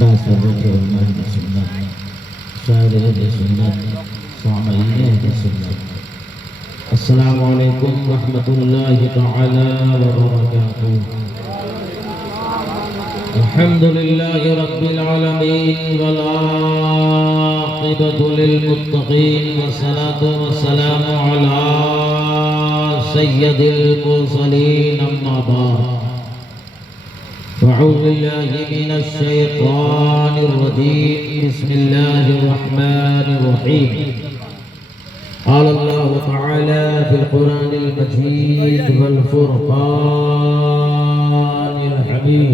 बासरत उलमा सुन्नत शायद सुन्नत सामईन सुन्नत अस्सलामु अलैकुम रहमतुल्लाहि तआला व बरकातुहू। अल्हम्दुलिल्लाहि रब्बिल आलमीन वल आक़िबतु लिल मुत्तक़ीन वस्सलातु वस्सलामु अला सय्यिदिल मुरसलीन अम्मा बाद। अऊज़ु बिल्लाहि मिनश शैतानिर रजीम बिस्मिल्लाहिर रहमानिर रहीम। क़ाल अल्लाहु तआला फ़िल क़ुरआनिल मजीद वल फ़ुरक़ानिल हमीद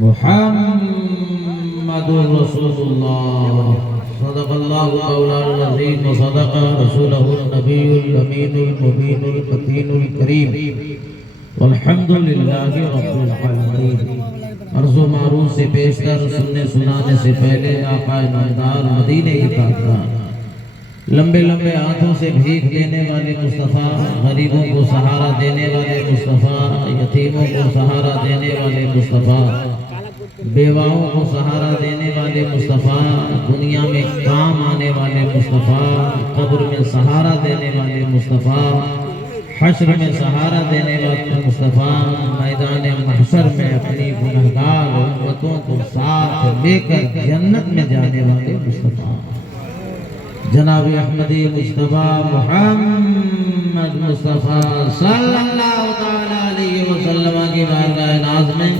मुहम्मदुर रसूलुल्लाह सदक़ल्लाहु मौलाना अज़ीम व सदक़ रसूलुहुन नबियुल अमीनुल मुबीनुल मतीनुल करीम वल्हम्दुलिल्लाहि रब्बिल आलमीन। अर्ज़ व मारूफ़ से पेशतर सुनने सुनाने से पहले आक़ा नामदार मदीने की ताक़दार लंबे लंबे हाथों से भीख देने वाले मुस्तफ़ा, गरीबों को सहारा देने वाले मुस्तफ़ा, यतीमों को सहारा देने वाले मुस्तफ़ा, बेवाओं को सहारा देने वाले मुस्तफ़ा, दुनिया में काम आने वाले मुस्तफ़ा, कब्र में सहारा देने वाले मुस्तफ़ा, हश्र में सहारा देने वाले मुस्तफ़ा, मैदान महशर में अपनी गुनहगार उम्मतों को साथ लेकर जन्नत में जाने वाले मुस्तफ़ा जनाब अहमदी मुस्तफ़ा मुहम्मद मुस्तफ़ा सल्लल्लाहु तआला अलैहि वसल्लम की बारगाह नाज़ में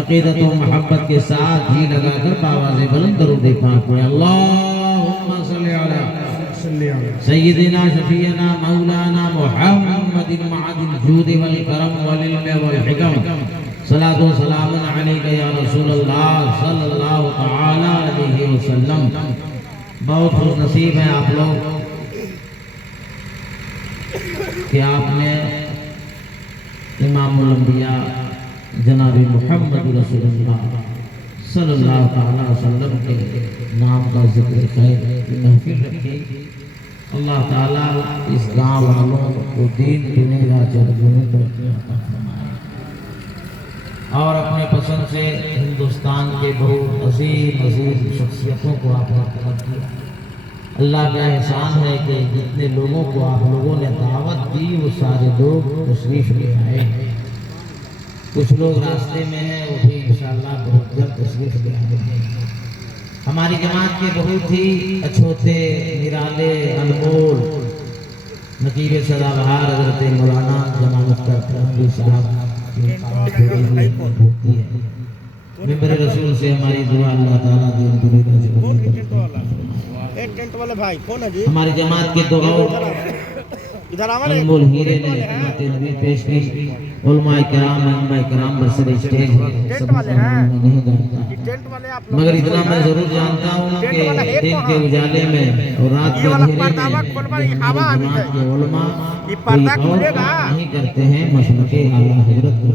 अक़ीदत व मोहब्बत के साथ ही लगाकर आवाज़ बुलंद दरूद पाक पढ़ें। अल्लाहुम्मा सल्लि अला सय्यिदिना शफ़ीना मौलाना मुहम्मदिन मअदिल जूदि वल करम वल इल्म वल हिकम सलातो सलामुन अलैका या रसूलल्लाह सल्लल्लाहु तआला अलैहि वसल्लम। बहुत खुश नसीब है आप लोग कि आपने इमामुल अंबिया जनाब मुहम्मद रसूलुल्लाह सल्लल्लाहु अलैहि वसल्लम के नाम का जिक्र खैर की महफिल रखी। अल्लाह ताला इस गाँव वालों को दीन दुनिया जरूर और अपने पसंद से हिंदुस्तान के बहुत अजीम अजीम शख्सियतों को आपने तलब किया। अल्लाह का एहसान है कि जितने लोगों को आप लोगों ने दावत दी वो सारे लोग तशरीफ ले आए। कुछ लोग रास्ते में हैं, वो भी इंशाअल्लाह बहुत जल्द तशरीफ ले आएंगे। हमारी जमात के बहुत ही अछूते निराले अनमोल नकीब सदाबहार हज़रत मौलाना जमानत करती साहब मेरे रसूल से हमारी दुआ अल्लाह ताला दीन दुनिया से हमारी जमात के दो अनमोल हीरे ने नबी पेश की। उलमा किराम बरसर स्टेज है, सब नहीं जानता, मगर इतना मैं जरूर जानता हूँ कि दिन के उजाले में और रात के अंधेरे में जमात के उलमा नहीं करते हैं मसलके आला हज़रत को।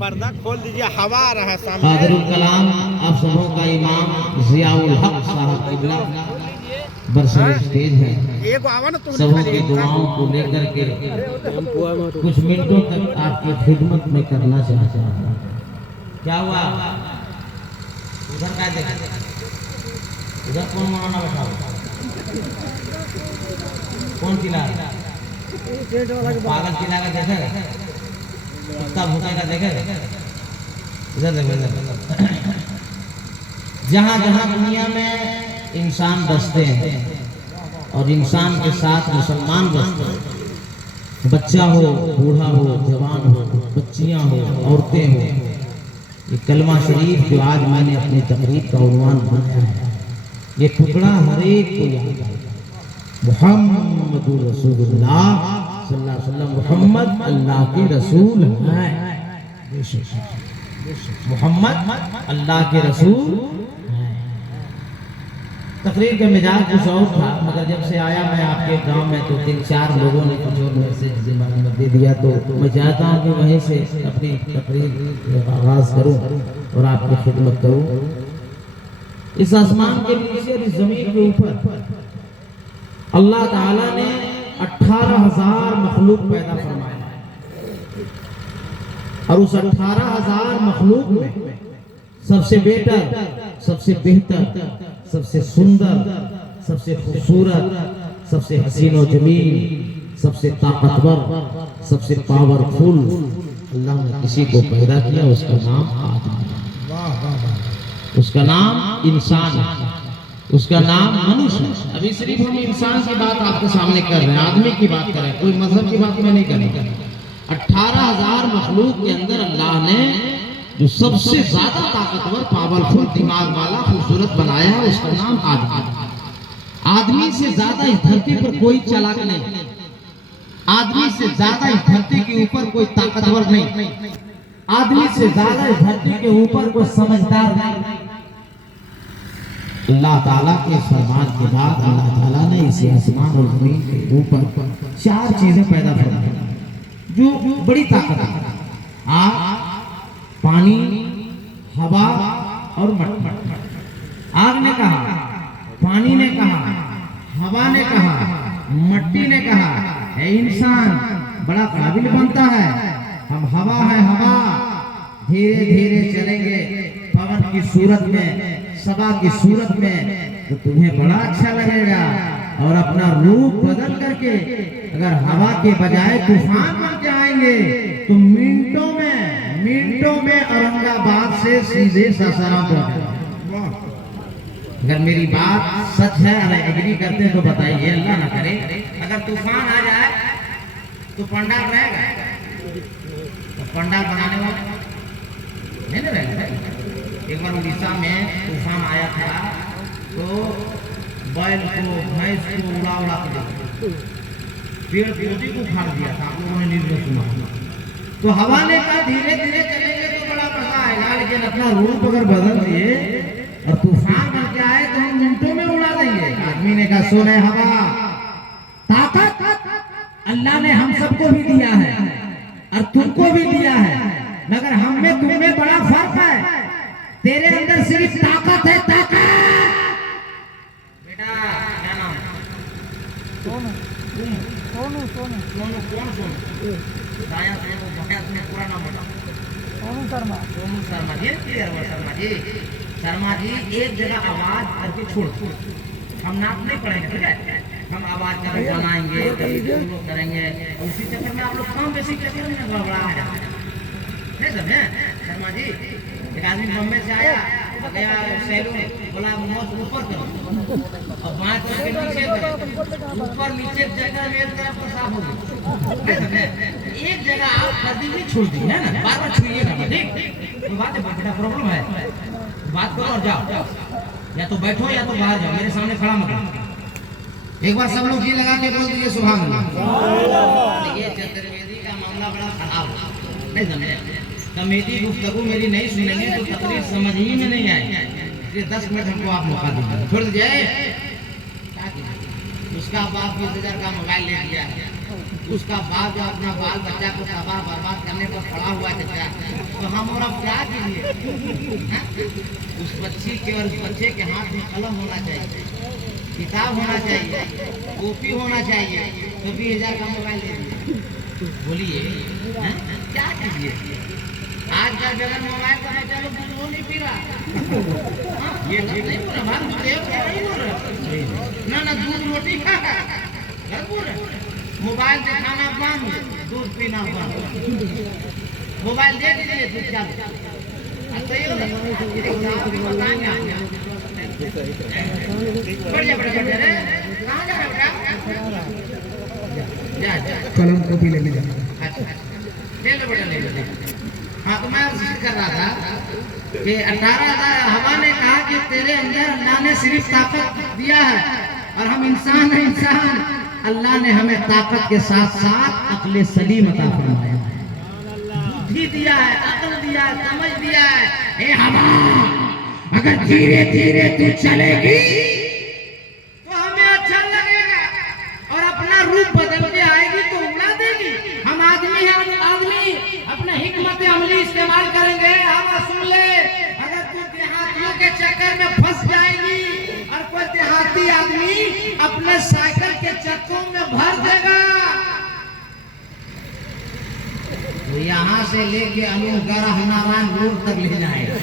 पर्दा खोल दीजिए, हवा आ रहा है सामने। कादरुल कलाम आप सबों का इमाम ज़ियाउल हक साहब क़िबला बरसर स्टेज है। सबों की दुआओं को लेकर के कुछ मिनटों तक आपकी खिदमत में करना चाहता हूँ। क्या हुआ उधर क्या देखा, उधर कौन मौलाना बैठा हुआ, कौन चिल्ला पागल चिल्ला कर देखे, कुत्ता भूखेगा देखे, इधर देखो इधर। जहाँ जहाँ दुनिया में इंसान बसते हैं और इंसान के साथ मुसलमान बसते हैं, बच्चा हो बूढ़ा हो जवान हो बच्चियां हो औरतें हो, ये कलमा शरीफ जो आज मैंने अपनी तकरीर का उन्वान बनाया है, ये टुकड़ा हर एक को याद है। मुहम्मदुर रसूलुल्लाह सल्लल्लाहु अलैहि वसल्लम, मोहम्मद अल्लाह के रसूल हैं। मोहम्मद अल्लाह के रसूल। तकरीर का मिजाज कुछ और था, मगर जब से आया मैं आपके गांव में तो 3-4 लोगों ने कुछ और मैसेज दे दिया, तो मैं चाहता हूं कि वहीं से अपनी तकरीर आगाज करूं और आपकी खिदमत करूं। इस आसमान के नीचे और इस जमीन के ऊपर अल्लाह ताला ने 18,000 मखलूक पैदा फरमाया और उस 18,000 मखलूक में सबसे बेहतर, सबसे बेहतर, सबसे सुंदर, सबसे खूबसूरत, सबसे हसीनो जमील, सबसे ताकतवर, सबसे पावरफुल अल्लाह ने किसी को पैदा किया, उसका नाम आदम, उसका नाम इंसान है, उसका नाम मनुष्य है। अभी सिर्फ हम इंसान की बात आपके सामने कर रहे हैं, आदमी की बात कर रहे हैं, कोई मजहब की बात में नहीं कर रहे। 18,000 मखलूक के अंदर अल्लाह ने जो सबसे ज्यादा ताकतवर, पावरफुल, दिमाग वाला, खूबसूरत बनाया है, उसका नाम आदमी। आदमी से ज्यादा इस धरती पर कोई चालाक नहीं, आदमी से ज्यादा इस धरती के ऊपर कोई ताकतवर नहीं, आदमी से ज्यादा इस धरती के ऊपर कोई समझदार नहीं। अल्लाह ताला के फरमान के बाद अल्लाह ताला ने इस आसमान और जमीन के ऊपर 4 चीजें पैदा फरमाई जो बड़ी ताकत है। आग, पानी, हवा और मट्टी। आग ने कहा, पानी ने कहा, हवा ने कहा, मट्टी ने कहा, है इंसान बड़ा काबिल बनता है, हम हवा है, हवा धीरे धीरे चलेंगे पवन की सूरत में, सभा की सूरत में, तो तुम्हें बड़ा अच्छा लगेगा। और अपना रूप बदल करके अगर हवा के बजाय तूफान बन के आएंगे तो मिनटों में औरंगाबाद से सीधे सासाराम पहुंचेंगे। अगर मेरी बात सच है, अगर एग्री करते हैं तो बताइए, अल्लाह ना करे अगर तूफान आ जाए तो पंडाल रहेगा, तो पंडाल बनाने वाला नहीं रहेगा। एक बार उड़ीसा में तूफान आया था तो बैल को, भैंस को उड़ा के पेड़ पौधे को फाड़ दिया था, आप लोगों ने न्यूज़ में सुना। तो हवा ने कहा धीरे धीरे चलेंगे तो बड़ा मजा आएगा, लेकिन अपना रूप अगर बदल दिए और तूफान बन के आए तो हम मिनटों में उड़ा देंगे। आदमी ने कहा सुने हवा, ताकत अल्लाह ने हम सबको भी दिया है और तुमको भी दिया है, मगर हम में तुम में बड़ा फर्क है। तेरे अंदर सिर्फ ताकत है, ताकत। बेटा क्या नाम? सोनू। सोनू सोनू सोनू कौन सोनू? साया से वो बकाया तुम्हें पूरा नाम बता। सोनू शर्मा। सोनू शर्मा जी, क्लियर हुआ शर्मा जी। शर्मा जी एक जगह आवाज करके छोड़, हम नाम नहीं पढ़ेंगे, ठीक है? हम आवाज करके बनाएंगे, करेंगे, उसी चक्कर में आप लोग कम बेसी चक्कर में गड़बड़ा है, नहीं समझे? शर्मा जी एक आदमी बम्बे से आया, गया सैलून, बोला मौत ऊपर करो और बात करके नीचे करो, ऊपर नीचे जगह मेरे तरफ पेशाब हो गया। एक जगह आप कभी भी छोड़ दी है ना, बार बार छुइएगा, ठीक? तो बात है, बड़ा प्रॉब्लम है, बात करो और जाओ, या तो बैठो या तो बाहर जाओ, मेरे सामने खड़ा मत रहो। एक बार सब लोग जी लगा के बोल दीजिए सुभान अल्लाह। ये चतुर्वेदी का मामला बड़ा खराब है, नहीं समझे? कमेटी गुफ्तगू मेरी नहीं सुनेंगे तो तकरीर समझ ही में नहीं आएगी, इसलिए 10 मिनट हमको आप मौका दीजिए, छोड़ दीजिए। उसका बाप 20,000 का मोबाइल ले लिया, उसका बाप जो अपना बाल बच्चा को तबाह बर्बाद करने पर पड़ा हुआ है, तो हम और अब क्या कीजिए? उस बच्ची के और उस बच्चे के हाथ में कलम होना चाहिए, किताब होना चाहिए, कॉपी होना चाहिए, तो 20,000 का मोबाइल दे दीजिए। बोलिए क्या कीजिए? आज का बगैर मोबाइल का बच्चा लोग दूध वो नहीं पी रहा, ये ठीक नहीं बोल रहा, नहीं बोल रहा, ना दूध रोटी खा, मोबाइल से खाना बंद, दूध पीना बंद। मोबाइल दे दीजिए, दूध क्या सही हो कलम कॉपी ले लीजिए, ले लो बेटा, ले लो। हाँ तो मैं जिक्र कर रहा था कि 18,000 हवा ने कहा कि तेरे अंदर अल्लाह ने सिर्फ ताकत दिया है और हम इंसान हैं, इंसान। अल्लाह ने हमें ताकत के साथ साथ अक्ल सलीम अता फरमाया है, बुद्धि दिया है, अक्ल दिया है, समझ दिया है। ए हवा, अगर धीरे धीरे तू चलेगी तो हमें अच्छा लगेगा और अपना रूप बदल के आएगी तो उड़ा देगी। हम आदमी हैं, आदमी अपना हिकमत अमली इस्तेमाल करेंगे। हम सुन ले, अगर तू देहातियों के चक्कर में फंस जाएगी और कोई देहाती आदमी अपने साइकिल के चक्कों में भर देगा तो यहाँ से लेके अनुग्रह नारायण रोड तक ले जाएगा।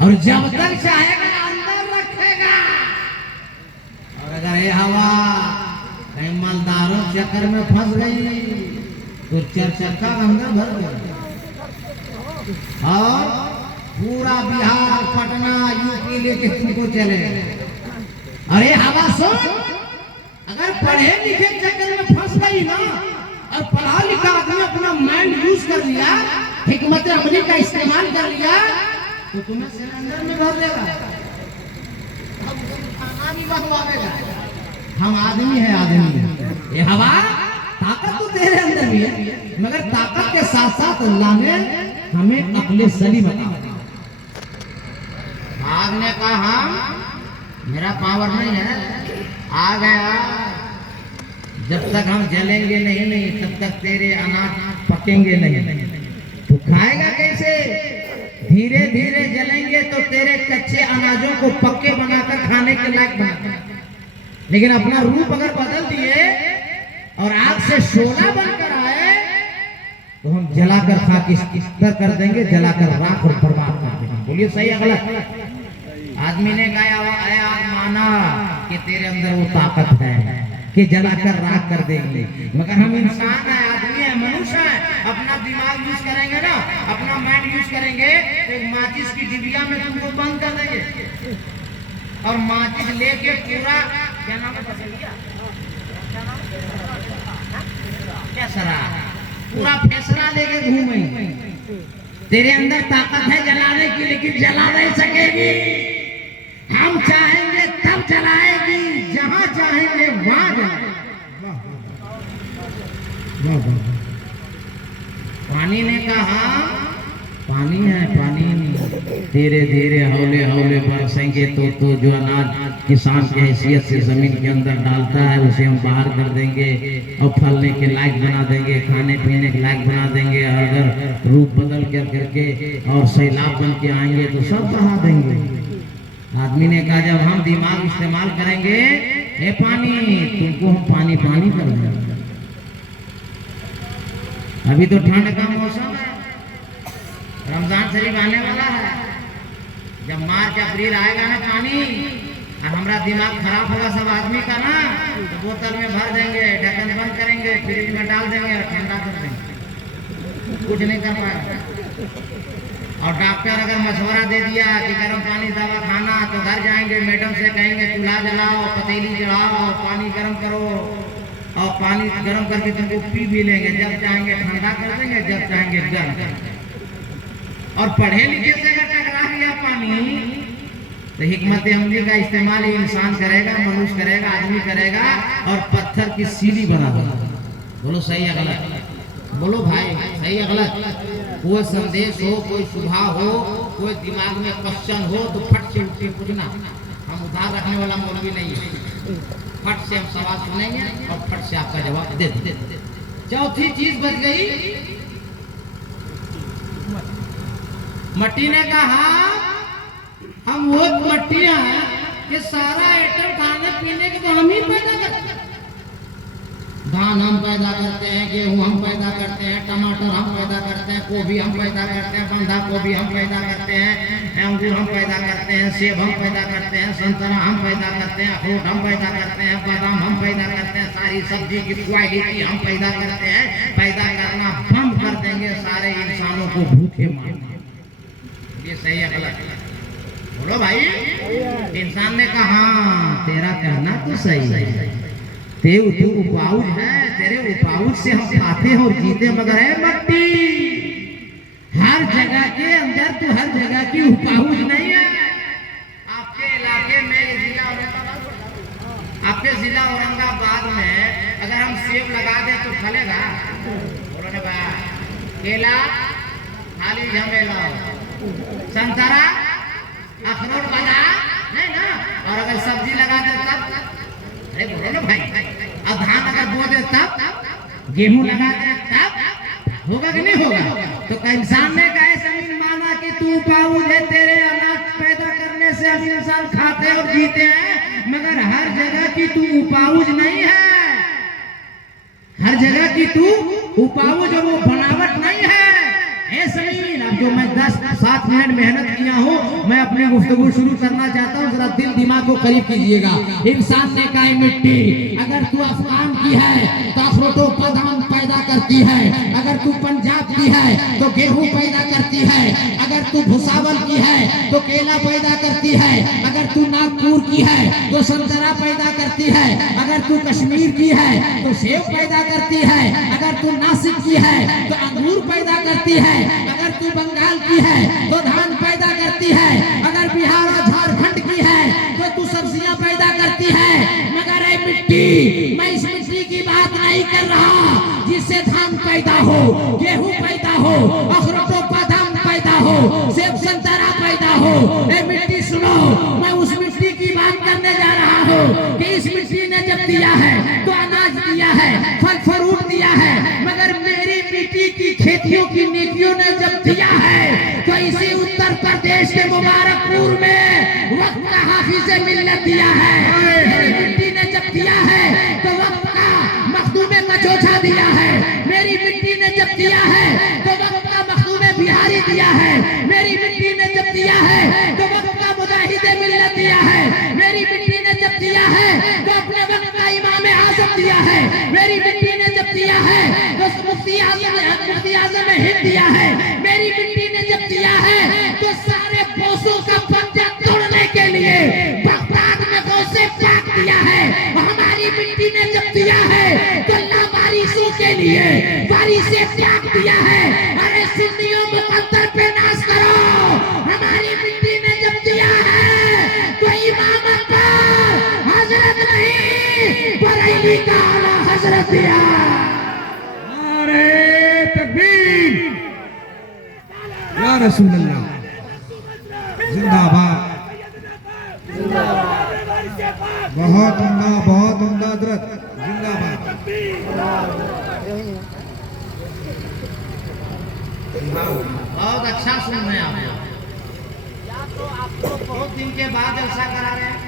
और जब तक चाहेगा अंदर रखेगा। और अगर ये हवा कहीं मालदारों चक्कर में फंस गई तो चरचक्का अंदर भर गया और पूरा बिहार पटना यूपी लेके तुमको चले। अरे हवा सुन, अगर पढ़े लिखे चक्कर में फंस गई ना और पढ़ा लिखा आदमी अपना माइंड यूज कर लिया, हिकमत अमली का इस्तेमाल कर लिया तो तुम्हें सिलेंडर में भर देगा, खाना भी बनवाएगा। हम आदमी है, आदमी। ये हवा ताकत तो तेरे अंदर भी है, मगर ताकत के साथ साथ अल्लाह ने हमें अक्ल सलीम अता की। आग ने कहा मेरा पावर नहीं है, आ गया। जब तक हम जलेंगे नहीं तब तक तेरे अनाज पकेंगे नहीं। तू खाएगा कैसे? धीरे धीरे जलेंगे तो तेरे कच्चे अनाजों को पक्के बनाकर खाने के लायक बना। लेकिन अपना रूप अगर बदल दिए और आग से शोला बनकर आए तो हम जलाकर खाकिस्तर कर देंगे, जलाकर राख और बर्बाद कर देंगे। बोलिए सही है गलत? आदमी ने कहा माना कि तेरे अंदर वो ताकत है कि जलाकर राख कर देंगे, मगर हम इंसान है, आदमी है, मनुष्य है। अपना दिमाग यूज करेंगे ना, अपना माइंड यूज करेंगे तो एक माचिस की डिबिया में तुमको बंद कर देंगे और माचिस लेके पूरा क्या नाम है फेसरा, पूरा फेसरा लेके घूमेंगे। तेरे अंदर ताकत है जलाने की, लेकिन जला नहीं सकेगी। हम चाहेंगे तब जलाएगी, जहां चाहेंगे वहां जलाएगी। पानी ने कहा पानी है, पानी धीरे धीरे हौले हौले बरसेंगे तो जो अनाज किसान की हैसियत से जमीन के अंदर डालता है उसे हम बाहर कर देंगे और फलने के लायक बना देंगे, खाने पीने के लायक बना देंगे। और अगर रूप बदल कर करके और सैलाब बन के आएंगे तो सब बहा देंगे। आदमी ने कहा जब हम दिमाग इस्तेमाल करेंगे, हे पानी तुमको हम पानी पानी कर देंगे। अभी तो ठंड का मौसम है, रमजान शरीफ आने वाला है। जब मार्च अप्रैल आएगा ना पानी और हमारा दिमाग खराब होगा सब आदमी का ना, तो बोतल में भर देंगे, ढक्कन बंद करेंगे, फ्रिज में डाल देंगे और ठंडा कर देंगे, कुछ नहीं कर पाएगा। और डॉक्टर अगर मशवरा दे दिया कि गर्म पानी दवा खाना, तो घर जाएंगे मैडम से कहेंगे चूल्हा जलाओ, पतीली जलाओ और पानी गर्म करो, और पानी गर्म करके तुमको पी भी लेंगे। जब चाहेंगे ठंडा कर देंगे, जब चाहेंगे गर्म कर देंगे। और पढ़े लिखे से अगर टकरा गया पानी तो हिकमत अमली का इस्तेमाल इंसान करेगा, मनुष्य करेगा, आदमी करेगा और पत्थर की सीढ़ी बना देगा। बोलो सही है गलत? बोलो भाई सही है गलत? कोई संदेश हो, कोई सुझाव हो, कोई दिमाग में क्वेश्चन हो तो फट से उठ के पूछना। हम उधार रखने वाला मौलवी नहीं है, फट से हम सवाल सुनेंगे और फट से आपका जवाब दे देंगे। चौथी चीज बच गई, मट्टी ने कहा हम वो मट्टियां हैं कि सारा आइटम खाने पीने के तो हम ही पैदा करते हैं। धान हम पैदा करते हैं, गेहूं हम पैदा करते हैं, टमाटर हम पैदा करते हैं, गोभी हम पैदा करते हैं, बंधा गोभी हम पैदा करते हैं, अंगूर हम पैदा करते हैं, सेब हम पैदा करते हैं, संतरा हम पैदा करते हैं, अखरोट हम पैदा करते हैं, बादाम हम पैदा करते हैं, सारी सब्जी की क्वालिटी हम पैदा करते हैं। पैदा करना बंद कर देंगे, सारे इंसानों को भूखे मारना। ये सही है गलत? बोलो भाई। इंसान ने कहा तेरा कहना तो सही है, तू उपाउज है, तेरे उपाउज से हम खाते हैं और जीते, मगर है मट्टी हर जगह के अंदर तो हर जगह की उपाउज नहीं है। आपके इलाके में आपके जिला औरंगाबाद में अगर हम सेब लगा दे तो फलेगा? बोलो ना भाई। केला खाली झमेला, संतरा अखरोट बना नहीं ना, और अगर सब्जी लगा दे तब, अरे बोलो ना भाई। अब धान अगर बो दे तब, गेहूं लगा दे तब होगा कि नहीं होगा? तो इंसान ने कहा जमीन माना कि तू उपाउज है, तेरे अनाज पैदा करने से हम इंसान खाते और जीते हैं, मगर हर जगह की तू उपाउज नहीं है। हर जगह की तू उपाउज वो बनावट नहीं है। ऐ जमीन जो मैं 10-7 मिनट मेहनत किया हूँ, मैं अपनी गुफ्तगू शुरू करना चाहता हूँ। जरा दिल दिमाग को करीब कीजिएगा। इंसान ने कहा मिट्टी, अगर तू अफगान की है तो अखरोटों बादाम पैदा करती है, अगर तू पंजाब की है तो गेहूं पैदा करती है, अगर तू भुसावल की है तो केला पैदा करती है, अगर तू नागपुर की है तो संतरा पैदा करती है, अगर तू कश्मीर की है तो सेब पैदा करती है, अगर तू नासिक की है तो अंगूर पैदा करती है, अगर तू बंगाल की है तो धान पैदा करती है, अगर बिहार और झारखंड की है तो तू सब्जियां पैदा करती है। मगर ऐ मिट्टी, मैं इस मिट्टी की बात नहीं कर रहा जिससे धान पैदा हो, गेहूं पैदा हो, अखरोटों बादाम पैदा हो, सेब संतरा पैदा हो। ऐ मिट्टी सुनो, मैं उस मिट्टी की बात करने जा रहा हूँ कि इस मिट्टी ने जब दिया है तो अनाज दिया है, फल फ्रूट दिया है, मगर मेरी मिट्टी की खेतियों की नेकियों ने जब दिया है तो इसी उत्तर प्रदेश के मुबारकपुर में वक्त का हाफिज़े मिल्लत दिया है। मेरी मिट्टी ने जब दिया है तो वक्त का मखदूमे मचोछा दिया है। मेरी मिट्टी ने जब दिया है तो वक्त का मखदूमे बिहारी दिया है। मेरी मिट्टी ने जब दिया है तो वक्त का मुजाहिदे मिल्लत दिया है। मेरी मिट्टी ने जब दिया है तो अपने वक्त का इमाम आज़म दिया है। मेरी मिट्टी ने जब दिया है तो मुफ्ती आज़म हिंद दिया है। मेरी मिट्टी ने जब दिया है तो सारे बोसों का पंजा तोड़ने के लिए बगदाद में गौसे पाक दिया है। हमारी मिट्टी ने जब दिया है तो लावारिसों के लिए वारिसे त्याग दिया है। अरे सुन्नियों मुकद्दर पे नाज करो, हमारी मिट्टी ने जब दिया है तो इमामत पर हजरत नहीं बरेली का आला हजरत दिया। नारे तकबीर, या रसूल अल्लाह, जिंदाबाद। बहुत उम्दा हजरत, जिंदाबाद। बहुत अच्छा सुन रहे हैं आप। या तो आपको बहुत दिन के बाद जलसा करा रहे हैं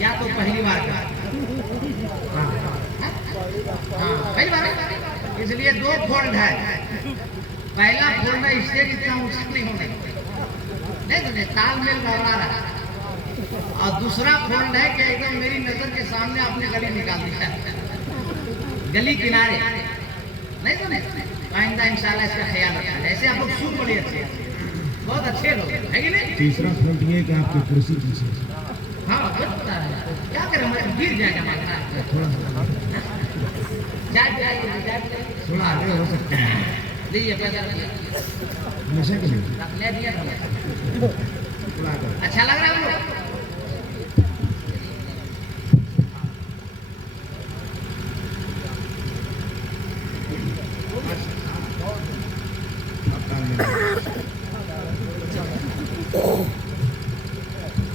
या तो पहली बार का। पहली बार है, इसलिए 2 फोल्ड है। पहला फोल्ड है इससे इतना ऊंचा नहीं होने, नहीं तालमेल बढ़ा रहा है। और दूसरा फोल्ड है कि एकदम मेरी नजर के सामने आपने गली निकाल दिया, गली किनारे नहीं तो नहीं। आइंदा इंशाल्लाह इसका ख्याल रखना। ऐसे आप लोग सुन बड़े अच्छे, बहुत अच्छे लोग है कि नहीं। तीसरा फॉल्ट ये कि आपकी कुर्सी पीछे। हाँ पता है, क्या करें, मैं गिर जाएगा माता। थोड़ा सा थोड़ा आगे हो सकता है। लीजिए पैसा हमेशा के लिए ले दिया। थोड़ा आगे। अच्छा लग रहा है हम लोग।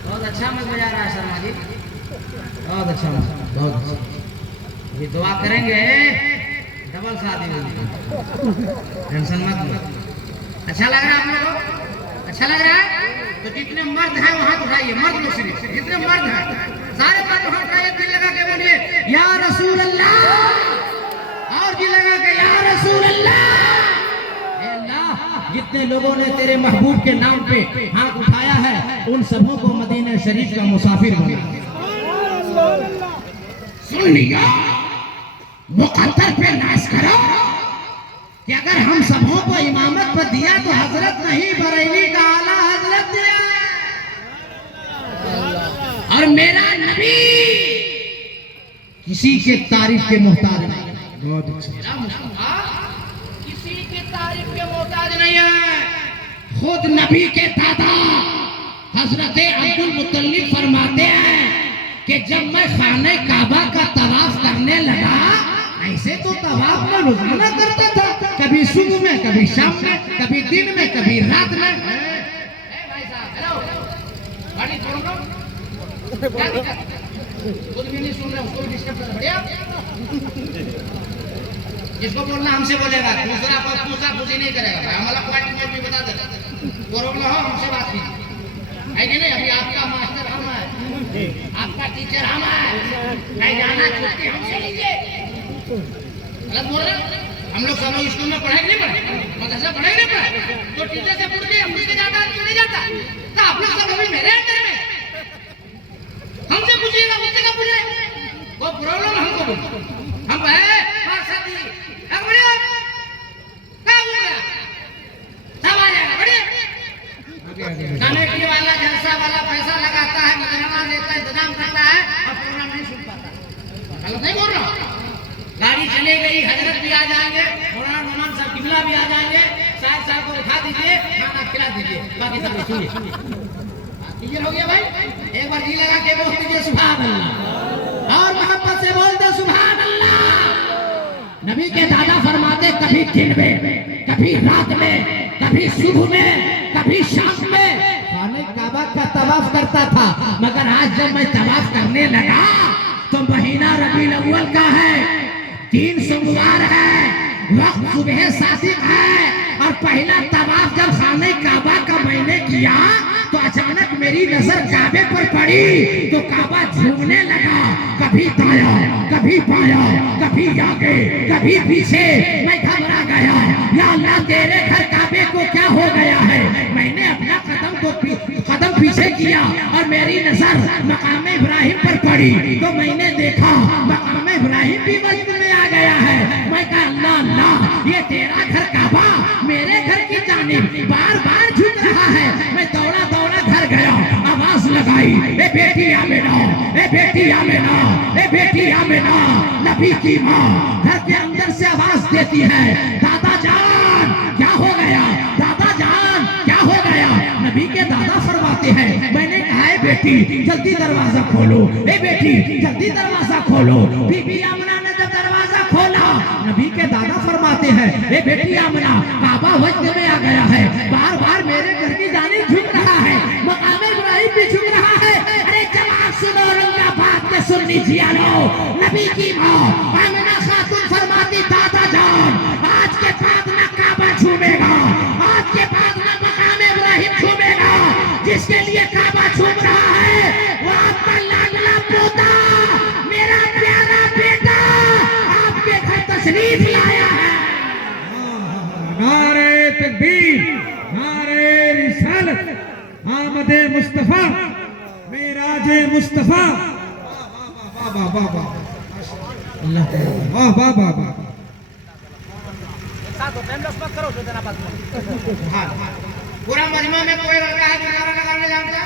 बहुत अच्छा मजा आ रहा है शर्मा जी, बहुत अच्छा, बहुत अच्छा। ये दुआ करेंगे डबल शादी होगी, टेंशन मत लो। अच्छा लग रहा है आप लोगों को? अच्छा लग रहा है तो जितने मर्द हैं वहां उठाइए, मर्द लोग सिर्फ जितने मर्द हैं सारे मर्द वहां उठाइए, दिल लगा के बोलिए या रसूल अल्लाह, और दिल लगा के या रसूल अल्लाह। जितने लोगों ने तेरे महबूब के नाम पे हाथ उठाया है उन सबों को मदीना शरीफ का मुसाफिर बना। सुन लिया, मुकद्दर पे नाज करो कि अगर हम सबों को इमामत पर दिया तो हजरत नहीं बरेली का आला हजरत दिया। और मेरा नबी किसी के तारीफ के मोहताज नहीं। बहुत अच्छा। किसी की तारीफ के मोहताज नहीं है। खुद नबी के दादा हजरत अब्दुल मुत्तलिब फरमाते हैं कि जब मैं खाने काबा का तवाफ करने लगा, ऐसे तो तवाफ में रोजाना करता था, कभी सुबह में, कभी शाम में, कभी दिन में, कभी रात में। भाई साहब हेलो, गाड़ी छोड़ दो, खुद भी नहीं सुन रहे, उसको भी डिस्टर्ब कर। बढ़िया, जिसको बोलना हमसे बोलेगा, दूसरा को पूछा पूछी नहीं करेगा। भाई हमारा पॉइंट में भी बता देता, प्रॉब्लम हो हमसे बात कीजिए, है कि नहीं। अभी आपका मास्टर हम है, आपका टीचर हम है, नहीं जाना छुट्टी हमसे लीजिए। गलत बोल रहे हम लोग सब लोग स्कूल में पढ़े नहीं पढ़े, मदरसा पढ़े नहीं पढ़े, तो टीचर से पूछ के हमसे ज्यादा क्यों नहीं जाता? तो आप लोग सब अभी मेरे अंदर में हमसे पूछिएगा, मुझसे क्या पूछे? वो प्रॉब्लम हमको बोलो, हम है पार्षद जी, क्या बढ़िया, क्या बोल रहा, सब आ जाएगा बढ़िया। कमेटी वाला जलसा वाला पैसा लगाता है, मदरसा देता है, इंतजाम करता है और प्रोग्राम नहीं सुन पाता। गलत नहीं बोल रहा हूँ। गाड़ी चले गई, हजरत भी आ जाएंगे, मौलाना नमान साहब किबला भी आ जाएंगे, साहब साहब को दिखा दीजिए, खाना खिला दीजिए, बाकी सब सुनिए। क्लियर हो गया भाई? एक बार जी लगा के बोल दीजिए सुभान अल्लाह, और मोहब्बत से बोल दो सुभान अल्लाह। नबी के दादा फरमाते कभी दिन में, कभी रात में, कभी सुबह में, कभी शाम में खाने काबा का तवाफ करता था, मगर आज जब मैं तवाफ करने लगा तो महीना रबीउल अव्वल का है, 3 सोमवार है, वक्त सुबह सादिक है, और पहला तवाफ जब खाने काबा का मैंने किया तो अचानक मेरी नजर काबे पर पड़ी तो काबा झूमने लगा, कभी दाया, कभी बाया, कभी आगे, कभी पीछे। मैं घबरा गया, या अल्लाह तेरे घर काबे को क्या हो गया है? मैंने अपना कदम पीछे किया और मेरी नजर मकाम इब्राहिम पर पड़ी तो मैंने देखा मकाम इब्राहिम भी मस्जिद में आ गया है। मैं कहा अल्लाह अल्लाह, ये तेरा घर काबा मेरे घर की जानिब बार बार झुक रहा है। मैं दौड़ा दौड़ा घर गया, आवाज लगाई, ए बेटी आमिना, ए बेटी आमिना, ए बेटी आमिना। नबी की माँ घर के अंदर से आवाज देती है, दादा जान क्या हो गया, दादा जान क्या हो गया? नबी के दादा फरमाते हैं, मैंने कहा है बेटी जल्दी दरवाजा खोलो, ए बेटी जल्दी दरवाजा खोलो। बीबी आमना ने जब दरवाजा खोला, नबी के दादा फरमाते हैं, ए बेटी आमना काबा वक्त में आ गया है, बार बार मेरे घर की जानिब झुक रहा है, मकाम इब्राहिम भी झुक रहा है। अरे जवाब सुनो, रंगा बात में सुन लीजिए लो। नबी की माँ आमिना खातून फरमाती, दादा जान आज के बाद ना काबा झूमेगा, आज के बाद ना मकाम इब्राहिम झूमेगा। जिसके लिए काबा झूम रहा है वो आपका लाडला पोता, मेरा प्यारा बेटा आपके घर तशरीफ लाया है। नारे तकबीर, नारे रिसालत, आमदे मुस्तफा, मेराजे मुस्तफा। वाह वाह वाह वाह, अल्लाह वाह वाह वाह वाह। पूरा मजमा में कोई लड़का है जो नारा लगाने जानता?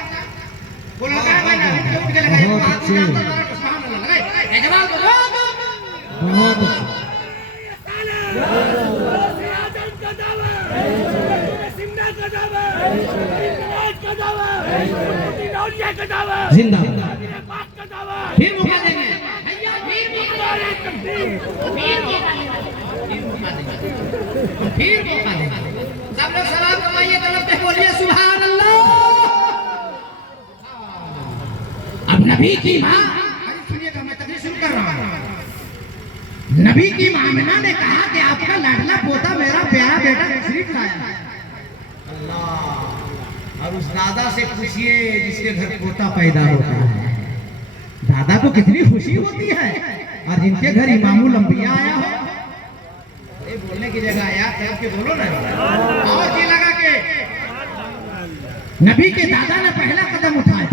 वो लड़का है भाई, ना उठ के लगाइए, वो हाथ से जानता नारा को सुभान अल्लाह लगाइए, जवाब दो। बहुत अच्छा। जिंदा फिर मौका देंगे भैया, फिर मौका देंगे, फिर मौका देंगे। सब लोग सलाम कमाइए, तरफ से बोलिए सुभान अल्लाह। अब नबी की माँ, सुनिएगा मैं तभी शुरू कर रहा हूँ। नबी की मामिना ने कहा कि आपका लाडला पोता मेरा प्यारा बेटा तशरीफ लाया। अल्लाह, और उस दादा से पूछिए जिसके घर पोता पैदा होता है, दादा को कितनी खुशी होती है। और जिनके घर इमामुल अंबिया आया हो, ये बोलने की जगह आया क्या के बोलो ना, और जी लगा के। नबी के दादा ने पहला कदम उठाया,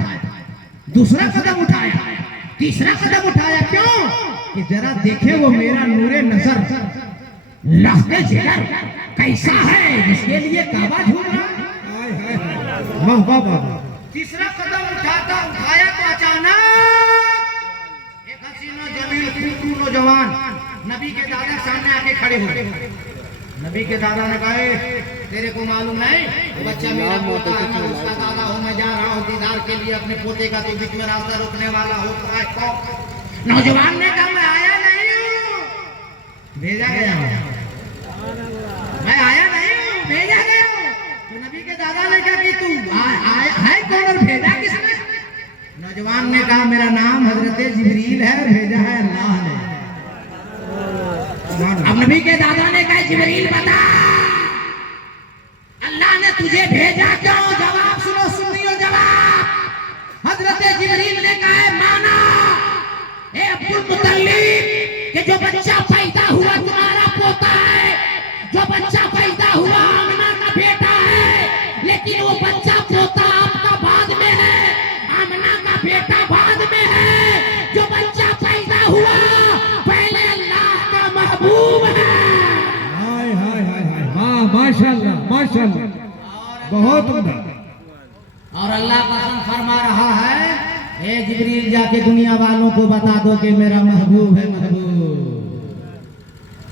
दूसरा कदम उठाया, तीसरा कदम उठाया। क्यों? कि जरा देखे वो मेरा नूरे नजर लफ्ज़े जिगर कैसा है जिसके लिए काबा झूम रहा है। वाह वाह वाह। तीसरा कदम उठाया तो अचानक एक हसीना जमील खूबसूरत नौजवान नबी के दादा सामने आके खड़े हुए। नबी के दादा ने कहा, तेरे को मालूम नहीं बच्चा मेरा पोता है, मैं उसका दादा हूँ, मैं जा रहा हूँ दीदार के लिए अपने पोते का, तो बीच में रास्ता रोकने वाला हो। नौजवान ने कहा, मैं आया नहीं हूँ, भेजा गया हूँ, मैं आया नहीं हूँ, भेजा गया हूँ। तो नबी के दादा ने कहा कि तू है कौन और भेजा किसने? नौजवान ने कहा, मेरा नाम हजरत जिब्रील है, भेजा है अल्लाह ने। अब नबी के दादा ने कहा, जिब्रील बता अल्लाह ने तुझे भेजा क्यों? जवाब सुनो, सुनियो जवाब। हजरत जिब्रील ने कहा, माना ए अब्दुल मुत्तलिब कि जो बच्चा पैदा हुआ तुम्हारा पोता है, माशाअल्लाह बहुत उम्दा। और अल्लाह कसम फरमा रहा है, ए जिब्रील जाके दुनिया वालों को बता दो कि मेरा महबूब है महबूब।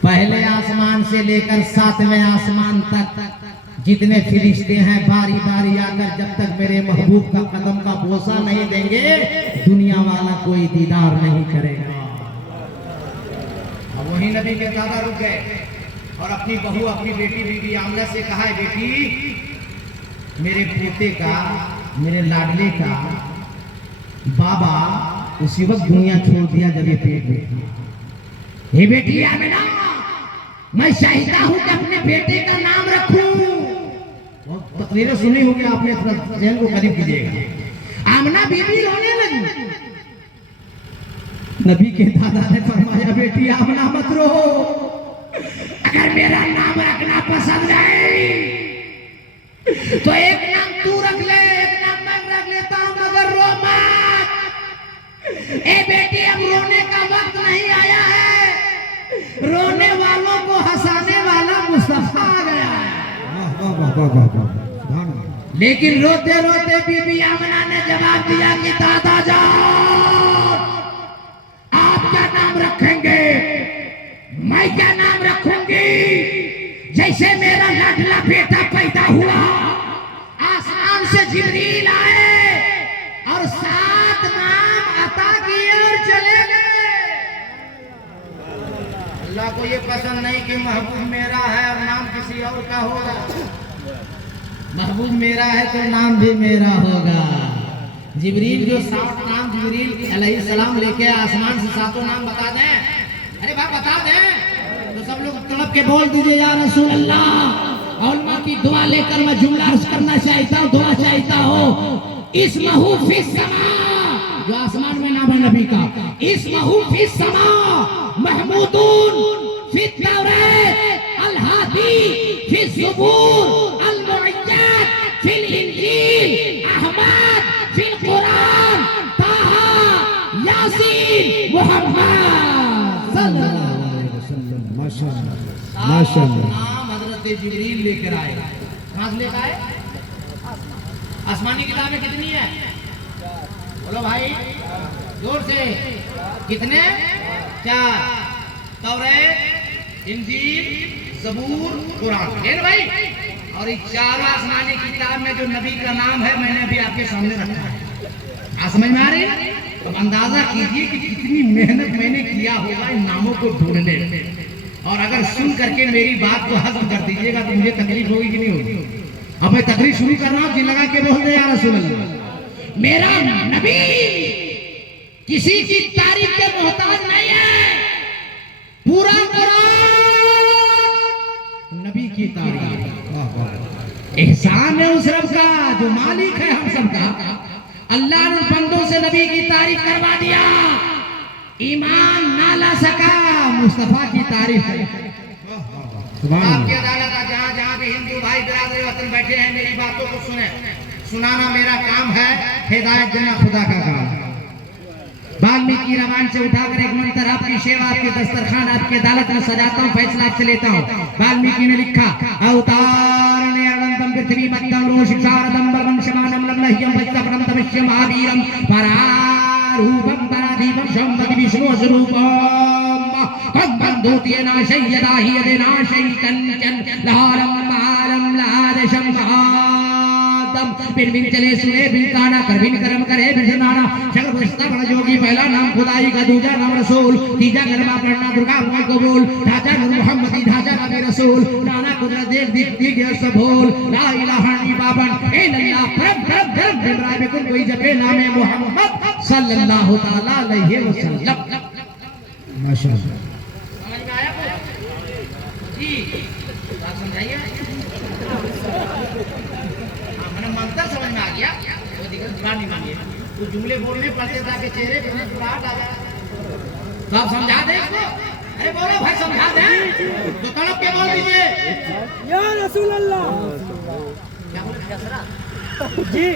पहले आसमान से लेकर 7वें आसमान तक जितने फरिश्ते हैं बारी बारी आकर जब तक मेरे महबूब का कदम का बोसा नहीं देंगे दुनिया वाला कोई दीदार नहीं करेगा। अब वही नबी के दादा रुक गए और अपनी बहू अपनी बेटी बीबी आमना से कहा है, बेटी मेरे पोते का मेरे लाडले का बाबा उसी वक्त दुनिया छोड़ दिया जब ये पेट में था। हे बेटी आमिना, मैं चाहता हूं कि अपने बेटे का नाम रखूं। तकरीरें सुनी होगी आपने, जहन को करीब कीजिएगा। आमना बीबी रोने लगी। नबी के दादा ने फरमाया, बेटी आमना मत रो, अगर मेरा नाम रखना पसंद है तो एक नाम तू रख ले, एक नाम मैं रख लेता हूं, मगर रो मत। ए बेटी अब रोने का वक्त नहीं आया है, रोने वालों को हंसाने वाला मुस्तफा आ गया है। लेकिन रोते रोते बीबी आमना ने जवाब दिया कि दादा जान आप क्या नाम रखेंगे? मैं क्या नाम रखूंगी? जैसे मेरा लाडला बेटा पैदा हुआ आसमान से जिब्रील आए और 7 नाम अता किए और चले गए। अल्लाह को ये पसंद नहीं कि महबूब मेरा है और नाम किसी और का होगा। महबूब मेरा है तो नाम भी मेरा होगा। जिब्रील जो 7 नाम जिब्रील अलैहिस्सलाम लेके आसमान से 7 नाम बता दें, अरे भाई बता दें तो सब लोग तड़प के बोल दीजिए या रसूल अल्लाह। और माँ की दुआ लेकर मैं जुमला अर्ज करना चाहता हूँ, दुआ चाहता हूँ। इस महूफी समा, जो आसमान में नाम है नबी का, इस महूफी समा महमूदून फी तौरात अल हादी फी ज़ुबूर अल मुअय्यद फिल इंजील अहमद फिल कुरान ताहा यासीन मुहम्मद सल्लल्लाहु अलैहि वसल्लम। माशाअल्लाह माशाअल्लाह। नाम हजरत जिब्रील लेकर आए। कहां से लेकर आए? आसमानी किताबें कितनी है? बोलो भाई जोर से, कितने? 4। तौरात, इंजील, ज़बूर, कुरान, है ना भाई? और इस 4 आसमानी किताब में जो नबी का नाम है मैंने अभी आपके सामने रखा है। आप समझ में आ रही है? तो अंदाजा कीजिए कि कितनी मेहनत मैंने किया होगा इन नामों को ढूंढने में। और अगर सुन करके मेरी बात को हजम कर दीजिएगा तो मुझे तकलीफ होगी कि नहीं होगी? अब मैं तकरीर शुरू कर रहा हूँ कि लगा के बोल दे या रसूल अल्लाह। मेरा नबी किसी की तारीफ के मोहताज नहीं है। पूरा कुरान नबी की तारीफ। एहसान है उस रब का जो मालिक है हम सबका। अल्लाह ने बंदों से नबी की तारीफ करवा दिया। ईमान ना ला सका, मुस्तफा की तारीफ है। आपकी अदालत जहाँ जहाँ भी हिंदू भाई बिरादरी वतन बैठे हैं मेरी बातों को सुने। सुनाना मेरा काम है, हिदायत देना खुदा का काम है। वाल्मीकि रामायण से उठाकर एक मंत्र आपकी सेवा आपके दस्तरखान आपकी अदालत में सजाता हूँ, फैसला आपसे लेता हूँ। वाल्मीकि ने लिखा अवतारणे अनंतम पृथ्वी मत्तम रोशिक्षारदम बलवंशमानम लम्लह्यम वैस्तवरम तमस्यम महावीरम परारूपम पराधीपम शंभति विष्णु स्वरूपम कंबंधोति नाशय्यदाहि यदेनाशयि कंचन लारम मारम लादशम बिन चले सुने बिन काना कर बिन कर्म करे बिन सुनाना शक्र पुष्ता बड़ा जोगी। पहला नाम खुदाई का, दूजा नाम रसूल, तीजा कलमा पढ़ना दुर्गा माँ को बोल, ढांचा नूर मोहम्मदी ढांचा नबी रसूल, नाना कुदरत देख दिख दिख सब बोल, ला इलाहा इल्लल्लाह बाबन ए अल्लाह परम परम धर्म दिन राय में कोई जपे नामे मोहम्मद सल्लल्लाहु ताला अलैहि वसल्लम। माशाअल्लाह। समझ में आया जी? बात समझाइए। मंत्र समझ में आ गया, वो दिक्कत बुरा नहीं मानिए। तो जुमले बोलने पड़ते ताकि चेहरे पे मुस्कुराहट आ जाए। तो आप समझा दें इसको? अरे बोलो भाई समझा दें तो तड़प के बोल दीजिए या रसूल अल्लाह। क्या बोले? फैसरा जी,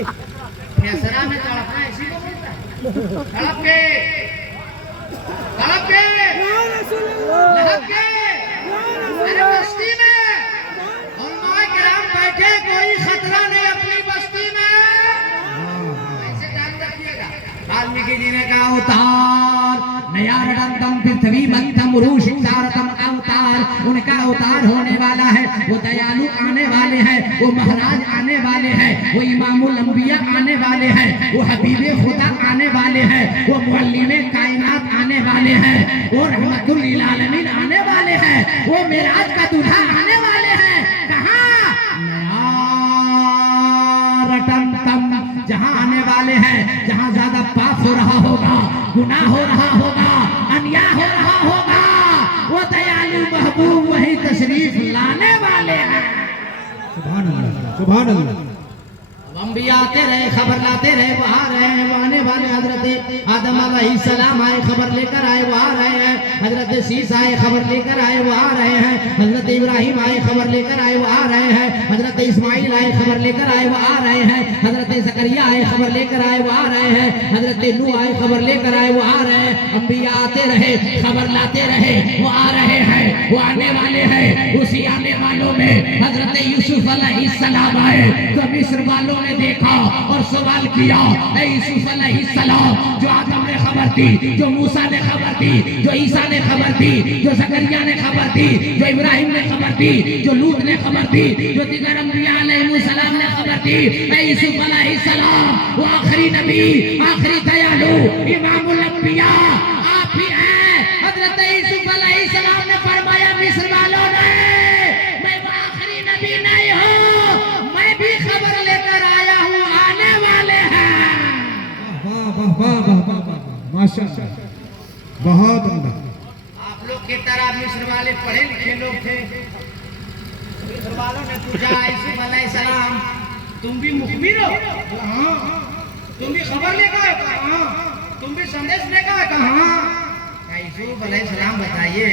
फैसरा में तड़पना इसी को बोलता है। तड़प के या रसूल अल्लाह, लहक के या रसूल अरे मस्ती में और माए किराम बैठ बैठे, कोई खतरा नहीं अपनी बस्ती में। ऐसे ध्यान रखिएगा। वाल्मीकि जी ने कहा अवतार नयारडंतम पृथ्वी मध्यम ऋषितारतम अवतार, उनका अवतार होने वाला है। वो दयालु आने वाले हैं, वो महाराज आने वाले हैं, वो इमामुल अंबिया आने वाले हैं, वो हबीबे खुदा आने वाले हैं, वो मुअल्लिमे कायनात आने वाले हैं, वो रहमतुल लिल आलमीन आने वाले हैं, वो मेराज का दूल्हा आने वाले हैं। कहाँ? नयारडंतम, जहाँ आने वाले हैं, जहाँ ज्यादा पाप हो रहा होगा, गुनाह हो रहा होगा, अन्याय हो रहा होगा, वो दयालु महबूब वही तशरीफ लाने वाले हैं। सुभान अल्लाह, सुभान अल्लाह। हम भी आते रहे, खबर लाते रहे, वो आ रहे हैं, वो आने वाले हजरत आदम अलैहिस्सलाम आए, खबर लेकर आए, वो आ रहे हैं। हजरत शीश आए, खबर लेकर आए, वो आ रहे हैं। हजरत इब्राहिम आए, खबर लेकर आए, वो आ रहे हैं। हजरत इस्माइल आए, खबर लेकर आए, वो आ रहे हैं। हजरत जकरिया आए, खबर लेकर आए, वो आ रहे हैं। हजरत नूह आए, खबर लेकर आए, वो आ रहे हैं। अंबिया आते रहे, खबर लाते रहे, वो आ रहे हैं, वो आने वाले हैं। उसी आने वालों में हजरत यूसुफ अलैहिस्सलाम आए, तो मिस्र वालों ने देखा और सवाल किया, ऐ यूसुफ अलैहिस्सलाम, जो आदम ने खबर दी, जो मूसा ने खबर दी, जो ईसा ने खबर दी, जो जकरिया ने खबर दी, जो इब्राहिम ने खबर दी, जो लूत ने खबर दी, जो दीगर अंबिया अलैहिस्सलाम ने खबर दी, ऐ यूसुफ अलैहिस्सलाम, वो आखिरी नबी, आखिरी दयालु, इमामुल अंबिया आप ही हैं। हजरत यूसुफ अलैहिस्सलाम ने फरमाया मिस्र वालों ने, मैं वो आखिरी नबी नहीं हूँ, मैं भी खबर लेकर आया हूँ, आने वाले हैं। वाह वाह वाह वाह वाह वाह, माशाअल्लाह, बहुत उम्दा। आप लोग की तरह मिस्र वाले पढ़े लिखे लोग थे। मिस्र वालों ने पूछा यूसुफ अलैहिस्सलाम, तुम भी मुखबिर हो? हाँ। तुम भी खबर लेकर आए? हाँ। तुम भी संदेश लेकर आए? हाँ। यूसुफ अलैहिस्सलाम बताइए,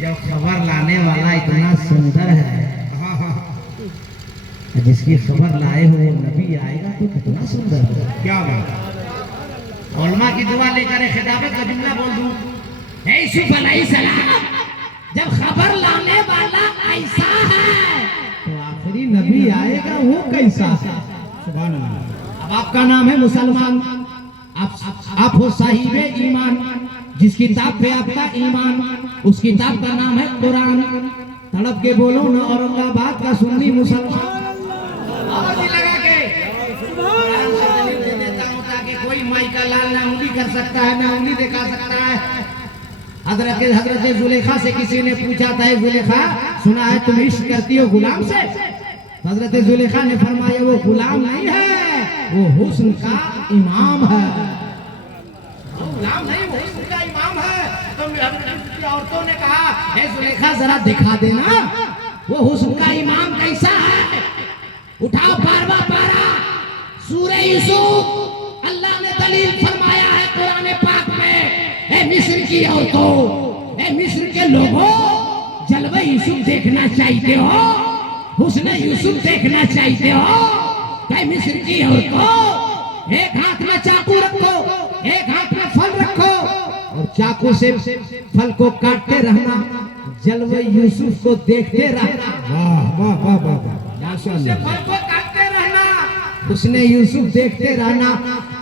जब खबर लाने वाला इतना सुंदर है, जिसकी खबर लाए हुए नबी आएगा तो कितना सुंदर होगा। क्या बात। उलमा की दुआ लेकर एक खिताबत का जुमला बोल दूं, यूसुफ अलैहिस्सलाम, जब खबर लाने वाला ऐसा है तो आखिरी नबी आएगा वो कैसा है? सुभान अल्लाह। अब आपका नाम है मुसलमान, आप हो साहिबे ईमान, जिस किताब पे आपका ईमान, उस किताब का नाम है कुरान। तड़प के बोलो ना औरंगाबाद का सुन्नी मुसलमान। आवाज लगा के कुरान से दलील दे देता हूं, ताकि कोई माई का लाल ना उंगली कर सकता है, ना उंगली दिखा सकता है। हजरत जुलेखा से किसी ने पूछा था, जुलेखा सुना है तुम इश्क करती हो गुलाम से? हजरत जुलेखा ने फरमाया वो गुलाम नहीं है, वो हुस्न का इमाम है। गुलाम नहीं, वो हुस्न का इमाम है। तो औरतों ने कहा, हे जुलेखा जरा दिखा देना वो हुस्न का इमाम कैसा है। उठाओ 12वां पारा सूरह यूसुफ, अल्लाह ने दलील फरमाया है कुरान पाक में, ए मिस्र की औरतों, ए मिस्र के लोगों, जलवा यूसुफ देखना चाहते हो, हुस्न यूसुफ देखना चाहते हो, ए मिस्र की औरतों, एक हाथ में चाकू रखो, एक हाथ में फल रखो, और चाकू से फल को काटते रहना, जलवा यूसुफ को देखते रहना। वाह वाह वाह वाह वाह, माशाअल्लाह। फल को काटते रहना, उसने यूसुफ देखते रहना।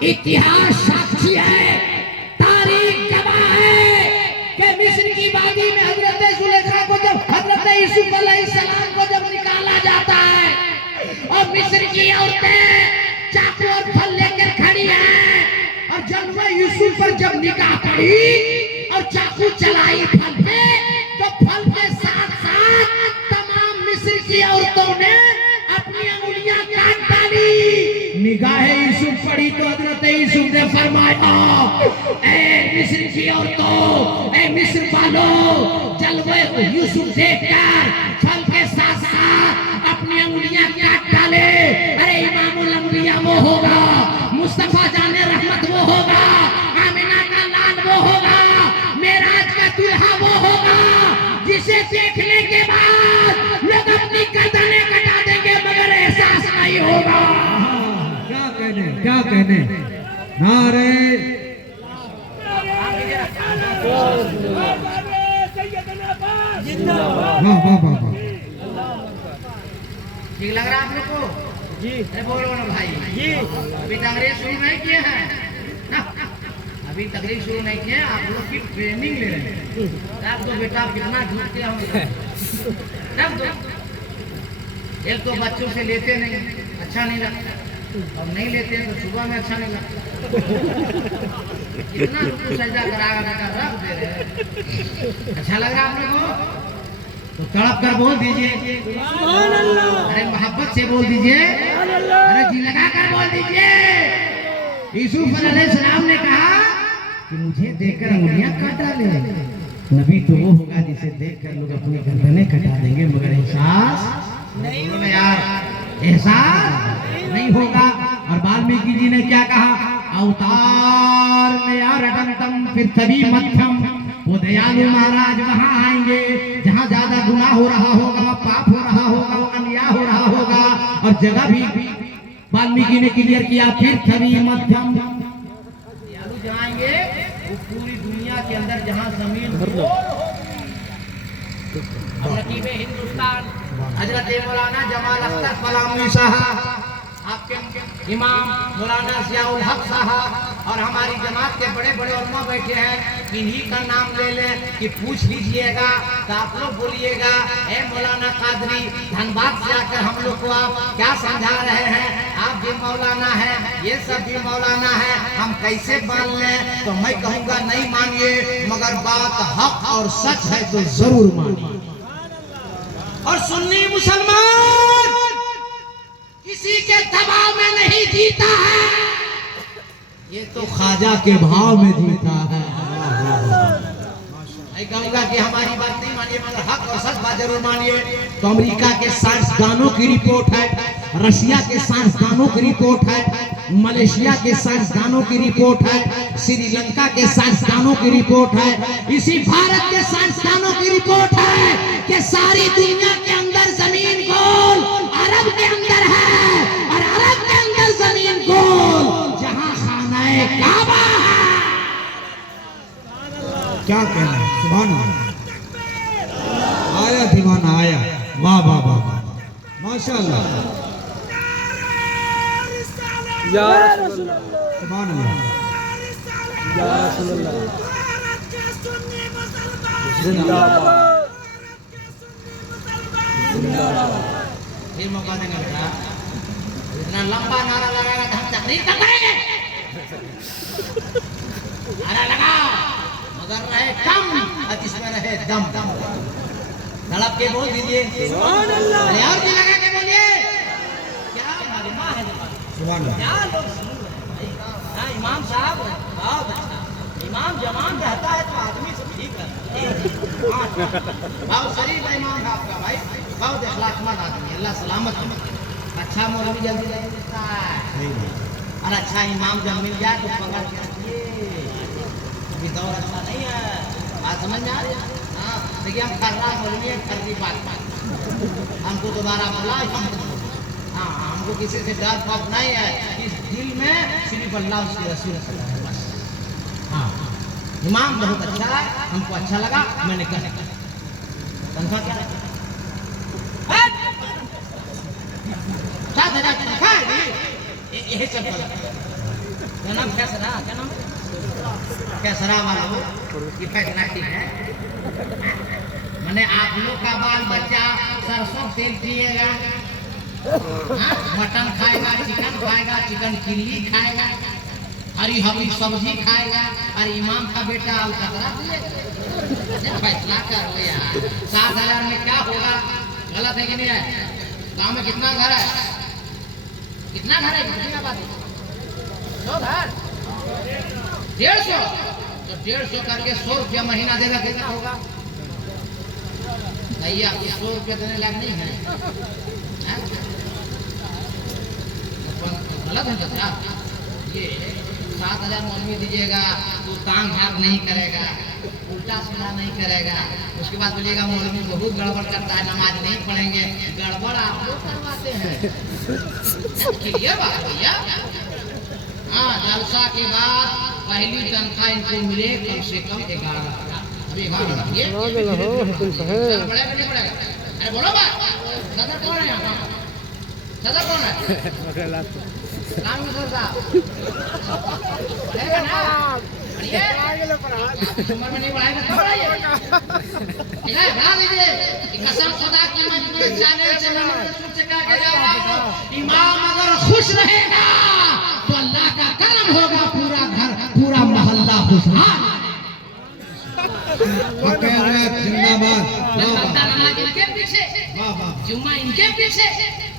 इतिहास साक्षी है, तारीख गवाह है कि मिस्र की वादी में हजरत जुलेखा को जब हजरत यूसुफ अलैहिस्सलाम को जब निकाला जाता है और मिस्र की औरतें चाकू और फल लेकर खड़ी हैं, और जब वह यूसुफ पर जब निगाह पड़ी और चाकू चलाई फल पे, तो फल के साथ साथ तमाम मिस्र की औरतों ने अपनी अंगुलियां काट डाली। निगाह यूसुफ पड़ी तो हजरत यूसुफ ने फरमाया, ए मिस्र की औरतों, ए मिस्र वालों, जलवे यूसुफ देखकर फल के साथ साथ अपनी अंगुलियां काट डाले। अरे इमामुल अंबिया वो होगा, मुस्तफा जाने रहमत वो होगा, आमिना का लाल वो होगा, मेराज का दूल्हा वो होगा, जिसे देखने के बाद लोग अपनी गर्दनें कटा देंगे मगर एहसास नहीं होगा। क्या कहने, क्या कहने। नारे वाह वाह वाह वाह। ठीक लग रहा है आप लोग को? जी अरे बोलो ना भाई। जी अभी तकरीर शुरू नहीं किए हैं ना? अभी तकरीर शुरू नहीं किए, आप लोग की ट्रेनिंग ले रहे हैं। आप तो बेटा कितना झूठते होंगे। तब तो एक तो बच्चों से लेते नहीं, अच्छा नहीं लगता, और नहीं लेते हैं तो सुबह में अच्छा नहीं लगता। कितना रुपये सजा कराएगा बेटा, रख दे रहे हैं। अच्छा लग रहा है आप लोगों को? तो तड़प कर बोल दीजिए, सुभान अल्लाह, अरे मोहब्बत से बोल दीजिए, सुभान अल्लाह, अरे जी लगा कर बोल दीजिए। यूसुफ अलैहिस्सलाम ने कहा कि मुझे देखकर उंगलियां काट डाले। नबी तो वो होगा जिसे देखकर लोग अपनी गर्दनें कटा देंगे, मगर एहसास नहीं होगा यार, एहसास नहीं होगा। और वाल्मीकि जी ने क्या कहा? अवतार में यार अटंतम फिर तभी मध्यम, वो दयालु महाराज वहां आएंगे जहां ज्यादा गुनाह हो रहा होगा, पाप हो रहा होगा, अन्याय हो रहा होगा। और जगह भी वाल्मीकि ने क्लियर किया, फिर तभी मध्यम। दयालु जहां आएंगे वो पूरी दुनिया के अंदर जहां जमीन नकीब हिंदुस्तान हजरत मौलाना जमाल अख्तर फलामी साहब, आपके इमाम मौलाना जियाउल हक साहब और हमारी जमात के बड़े बड़े उलमा बैठे हैं, इन्हीं का नाम ले लें कि पूछ लीजिएगा तो आप लोग बोलिएगा, ए मौलाना कादरी धनबाद से आकर हम लोग को आप क्या समझा रहे हैं? आप भी मौलाना है, ये सब भी मौलाना है, हम कैसे मान लें? तो मैं कहूँगा नहीं मानिए, मगर बात हक और सच है तो जरूर मानिए। और सुन्नी मुसलमान किसी के दबाव में नहीं जीता है, ये तो ख्वाजा के भाव में जीता है। मैं कहूँगा कि हमारी बात नहीं मानिए, मगर हक और सच बात जरूर मानिए। तो अमेरिका के साइंसदानों की रिपोर्ट है, रशिया के साइंसदानों की रिपोर्ट है, मलेशिया के साइंसदानों की रिपोर्ट है, श्रीलंका के साइंसदानों की रिपोर्ट है, इसी भारत के साइंसदानों की रिपोर्ट है कि सारी दुनिया के अंदर जमीन गोल अरब के अंदर है, और अरब के अंदर जमीन गोल जहां खाना काबा है। क्या कहना है? सुभान अल्लाह। आया दीवाना आया, वाह वाह वाह वाह, माशाअल्लाह, या रसूल अल्लाह, सुभान अल्लाह। या रसूल अल्लाह, जिंदाबाद, जिंदाबाद। ये मौका देंगे बेटा, इतना लंबा नारा लगाएगा तो हम तकरीर कर पाएंगे। नारा लगाओ मगर रहे कम और इसमें रहे दम। तड़प के बोल दीजिए, सुभान अल्लाह, अरे और भी लगा के बोलिए। क्या महिमा है, सुभान अल्लाह। क्या लोग सुन रहे हैं। हाँ, इमाम साहब बहुत अच्छा, इमाम जवान रहता है तो आदमी सब ठीक रहता है। बहुत शरीफ है इमाम साहब का भाई, बहुत अखलाकमंद आदमी, अल्लाह सलामत है। अच्छा मौलवी जल्दी नहीं मिलता है, और अच्छा इमाम जब मिल जाए तो पकड़ के रखिए, अभी दौर अच्छा नहीं है, बात समझ में आ रही है? हाँ, देखिए हम कर रहा मौलवी है, कर रही बात, हमको दोबारा बोला, हाँ हमको किसी से डर खौफ नहीं है, इस दिल में सिर्फ अल्लाह उसके रसूल है बस। हाँ, इमाम बहुत अच्छा है, हमको अच्छा लगा, मैंने कहा तनख्वाह क्या है? 7,000 तनख्वाह है, यही सब क्या नाम? कैसरा, क्या नाम? कैसरा वाला हो, ये फैसला ठीक है। मैंने आप लोग का बाल बच्चा सरसों तेल पिएगा, मटन खाएगा, चिकन खाएगा, चिकन चिल्ली खाएगा, हरी हरी सब्जी खाएगा, और इमाम का बेटा अलकतरा पिएगा। फैसला करो यार, 7,000 में क्या होगा? गलत है कि नहीं है? गाँव में कितना घर है? कितना घर है? कितनी आबादी? 100 घर, 150। जब 150 करके 100 रुपया महीना देगा कितना होगा? भैया 100 रुपया देने लायक नहीं है, गलत है क्या? ये 7,000 मौलवी दीजिएगा तो तांग झाग नहीं करेगा, उल्टा सीधा नहीं करेगा, उसके बाद बोलिएगा मौलवी बहुत गड़बड़ करता है, नमाज नहीं पढ़ेंगे। गड़बड़ आप लोग करवाते हैं, ये बात भैया। हाँ, जलसा के बाद पहली तनख्वाह इनको मिले कम से कम 11,000। अभी 11 सुभान अल्लाह, हुकुम है। बढ़ेगा नहीं बढ़ेगा? अरे बोलो बात, नजर कौन है यहाँ? सदर कौन है? राम किशोर साहब पढ़ेगा ना? पढ़िए। उम्र में नहीं पढ़ाएगा तो पढ़ाइए। इधर बना दीजिए कि कसम खुदा की मजबूत जाने चलने रसूल से कहा के जा रहा हूं, इमाम अगर खुश रहेगा तो अल्लाह का करम होगा, पूरा घर पूरा मोहल्ला खुशहाल। जिंदाबाद। नमाज इनके पीछे, जुम्मा इनके पीछे,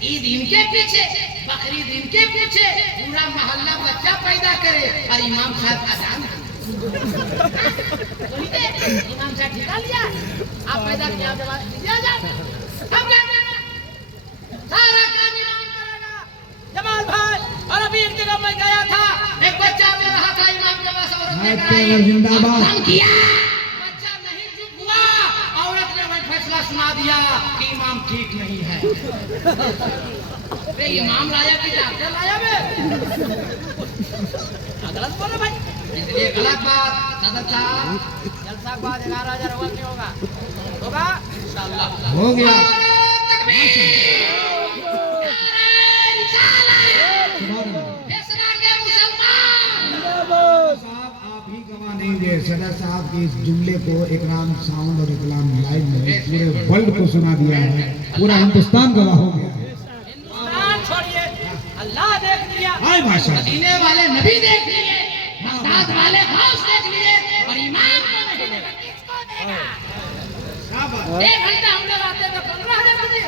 ईद इनके पीछे, बकरीद इनके पीछे, पूरा मोहल्ला बच्चा पैदा करे और इमाम साहब अजान इमाम साहब ठिका लिया, आप पैदा किया दिया जाए, हम क्या करें? सारा काम इमाम करेगा। जमाल भाई, और अभी एक जगह मैं गया था, एक बच्चा में रहा था इमाम के पास, औरत ने कराई, जिंदाबाद। किया, बच्चा नहीं चुप हुआ, औरत ने वही फैसला सुना दिया कि इमाम ठीक नहीं है। बे इमाम लाया कि डॉक्टर लाया बे? गलत बोलो भाई, इसलिए गलत बात। सदर साहब जलसा के बाद 11,000 होगा नहीं होगा? होगा इंशाअल्लाह। हो गया। फैसला के मुसलमान साहब आप ही गवाह नहीं दे, सदर साहब के इस जुमले को इकराम साउंड और इकराम लाइव में पूरे वर्ल्ड को सुना दिया है, पूरा हिंदुस्तान गवाह हो गया है। हिंदुस्तान छोड़िए, अल्लाह देख लिया, हाय माशाअल्लाह। मदीने वाले नबी देख लिए, बगदाद वाले गौस देख लिए, और इमाम को नहीं देगा, किसको देगा? एक घंटा हम लोग आते तो 15,000 रुपये,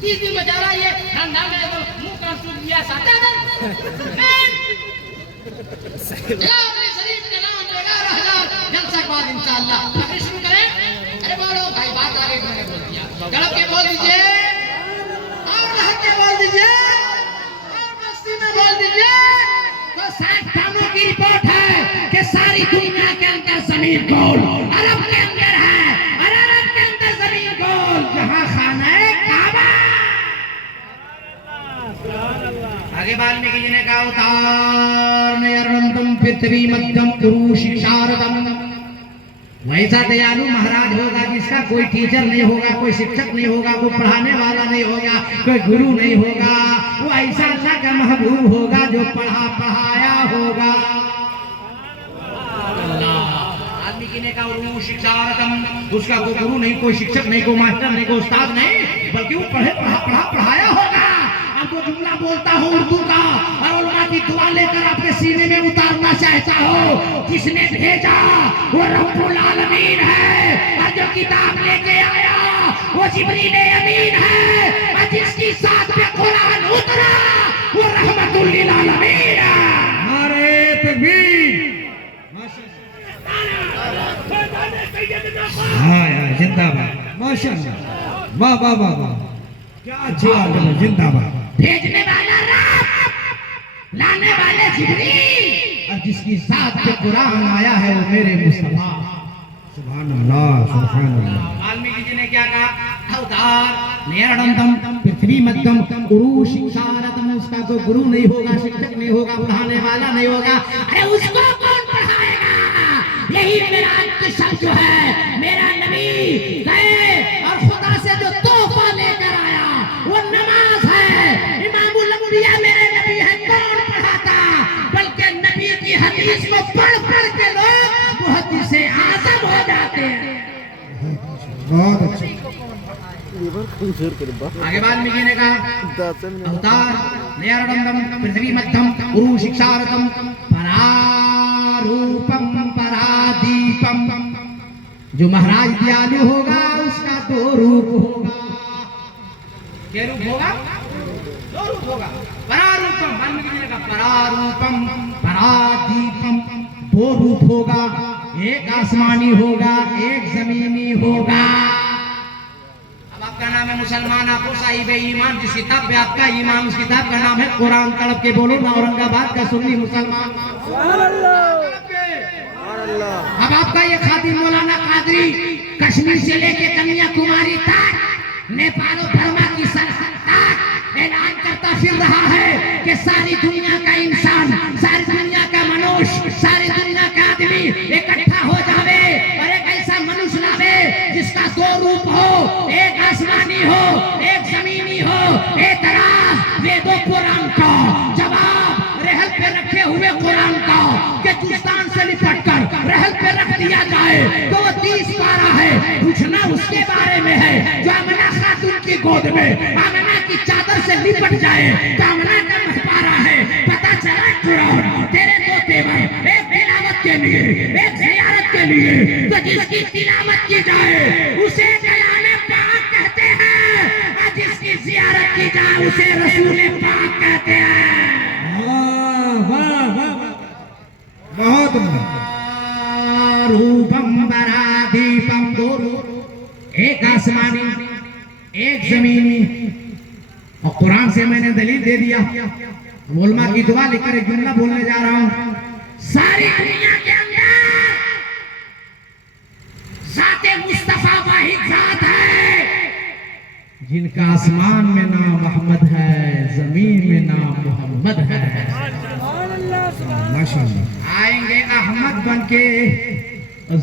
30 दिन में जा रहा है, ठंडा में जब मुंह कान सूख लिया 7,000। शरीफ के नाम 11,000 जलसा के बाद इंशाअल्लाह अभी शुरू करें। अरे बोलो भाई, बात आगे मैंने बोल दिया, गलत के बोल दीजिए और रहत के बोल दीजिए और मस्ती में बोल दीजिए। तो 60 थानों की रिपोर्ट है कि सारी दुनिया के अंदर जमीन गोल, अरब के अंदर है, और अरब के अंदर जमीन गोल, जहां खाना है काबा। आगे वाल्मीकि जी ने कहा, उतार अरंतम पृथ्वी मध्यम कुरु शिक्षारतम। वैसा दयालु महाराज होगा जिसका कोई टीचर नहीं होगा, कोई शिक्षक नहीं होगा, कोई पढ़ाने वाला नहीं होगा, कोई गुरु नहीं होगा। वो ऐसा अल्लाह का महबूब होगा जो पढ़ाया होगा। वाल्मीकि ने कहा, गुरु शिक्षारतम, उसका कोई गुरु नहीं, कोई शिक्षक नहीं, कोई मास्टर नहीं, कोई उस्ताद नहीं, बल्कि वो पढ़ाया होगा। आपको जुमला बोलता हूँ उर्दू का, और उलमा की दुआ लेकर आपके सीने में उतारना चाहता हो। जिसने भेजा वो रब्बुल आलमीन है, और जो किताब लेके आया वो जिब्रील अमीन है, और जिसकी साथ पे कुरान उतरा वो रहमतुल लिल आलमीन है। नारे तकबीर। हाँ जिंदाबाद, माशाअल्लाह, वाह वाह वाह वाह, क्या अच्छी बात है, जिंदाबाद। भेजने वाला रब, लाने वाले जिब्रील, और जिसकी साथ पे कुरान आया है वो मेरे मुस्तफा। सुभान अल्लाह, सुभान अल्लाह। वाल्मीकि जी ने क्या कहा, अवतार नेरडंतम पृथ्वी मध्यम गुरु शिक्षारतम, उसका कोई गुरु नहीं होगा, शिक्षक नहीं होगा, पढ़ाने वाला नहीं होगा। अरे उसको कौन पढ़ाएगा? यही मेरा किस्म जो है, मेरा नबी गए और खुदा से जो तोहफा लेकर आया वो नमाज है। इमामुल अंबिया मेरे नबी है, कौन पढ़ाता? बल्कि नबी की हदीस को पढ़ पढ़ के लोग मुहद्दिसे आज़म हो जाते हैं। बहुत अच्छा। आगे वाल्मीकि ने कहा, अवतार नेरडंतम पृथ्वी मध्यम गुरु शिक्षारतम परारूपम परादीपम। जो महाराज दयालु होगा उसका 2 रूप होगा। क्या रूप होगा? 2 रूप होगा। परारूपम, वाल्मीकि जी ने कहा परारूपम परादीपम, 2 रूप होगा, एक आसमानी होगा, एक जमीनी होगा। आपका नाम है मुसलमान, आपको साहिब ईमान, जिस किताब पे आपका ईमान उस किताब का नाम है कुरान। तड़प के बोलो ना औरंगाबाद का सुन्नी मुसलमान। अब आपका ये खातिम मौलाना कादरी कश्मीर से लेके कन्याकुमारी तक, नेपाल और बर्मा की सरहद तक ऐलान करता फिर रहा है कि सारी दुनिया का इंसान, सारी दुनिया का मनुष्य, सारी दुनिया का आदमी इकट्ठा हो जावे और एक ऐसा मनुष्य लावे जिसका 2 रूप हो, एक आसमानी हो, एक जमीनी हो, एक किसके बारे में है? जो आमना खातून की गोद में आमना की चादर से लिपट जाए तो आमना का मकबरा है। पता चला कुरान तेरे दो तेवर, एक तिलावत के लिए, एक ज़ियारत के लिए। तो जिसकी तिलावत की जाए उसे कलाम पाक कहते हैं, और जिसकी ज़ियारत की जाए उसे रसूल पाक कहते हैं। वाह वाह वाह, बहुत उम्दा। रूपम बरा दीपम, दो रूप, एक आसमानी एक जमीनी। और कुरान से मैंने दलील दे दिया। उलमा की दुआ लेकर एक जुमला बोलने जा रहा हूं। सारी दुनिया के अंदर ज़ाते मुस्तफा वाहिद ज़ात है जिनका आसमान में नाम मोहम्मद है, जमीन में नाम मोहम्मद है। माशाअल्लाह। आएंगे अहमद बनके,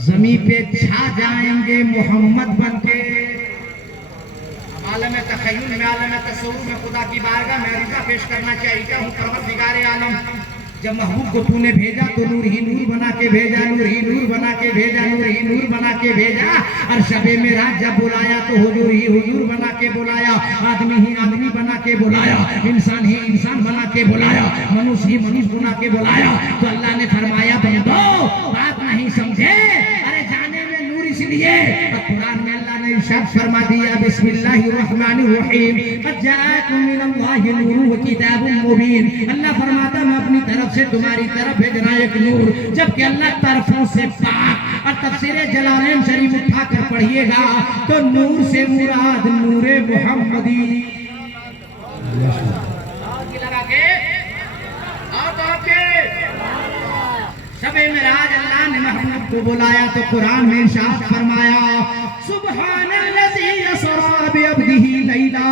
जमी पे छा जाएंगे मोहम्मद बनके। आलम तखय्युल में, आलम तसव्वुर में खुदा की बारगाह में अरीज़ा पेश करना चाहता हूँ। परवरदिगारे आलम, जब महबूब को तूने भेजा तो नूर ही नूर बना के भेजा, नूर ही नूर बना के भेजा, नूर ही नूर बना के भेजा। और शबे मेराज जब बुलाया तो हुजूर ही हुजूर बना के बुलाया, आदमी ही आदमी बना के बुलाया, इंसान ही इंसान बना के बुलाया, मनुष्य ही मनुष्य बना के बुलाया। तो अल्लाह ने फरमाया बंदो बात नहीं समझे, अरे जाने में नूर इसलिए। और कुरान में अल्लाह ने इरशाद फरमा दिया बिस्मिल्लाहिर्रहमानिर्रहीम, क़द जाअकुम मिनल्लाहि नूरुन व किताबुम मुबीन। अल्लाह फरमाता मैं अपनी तरफ से तुम्हारी तरफ भेज रहा एक नूर, जबकि अल्लाह तरफों से पाक। और तफसीरे जलालैन शरीफ उठाकर पढ़िएगा तो नूर से मुराद नूरे मुहम्मदी। लगा के शबे मेराज अल्लाह ने महबूब को बुलाया तो कुरान में इरशाद फरमाया सुब्हानल्लज़ी यसरा बिअब्दिही लैला।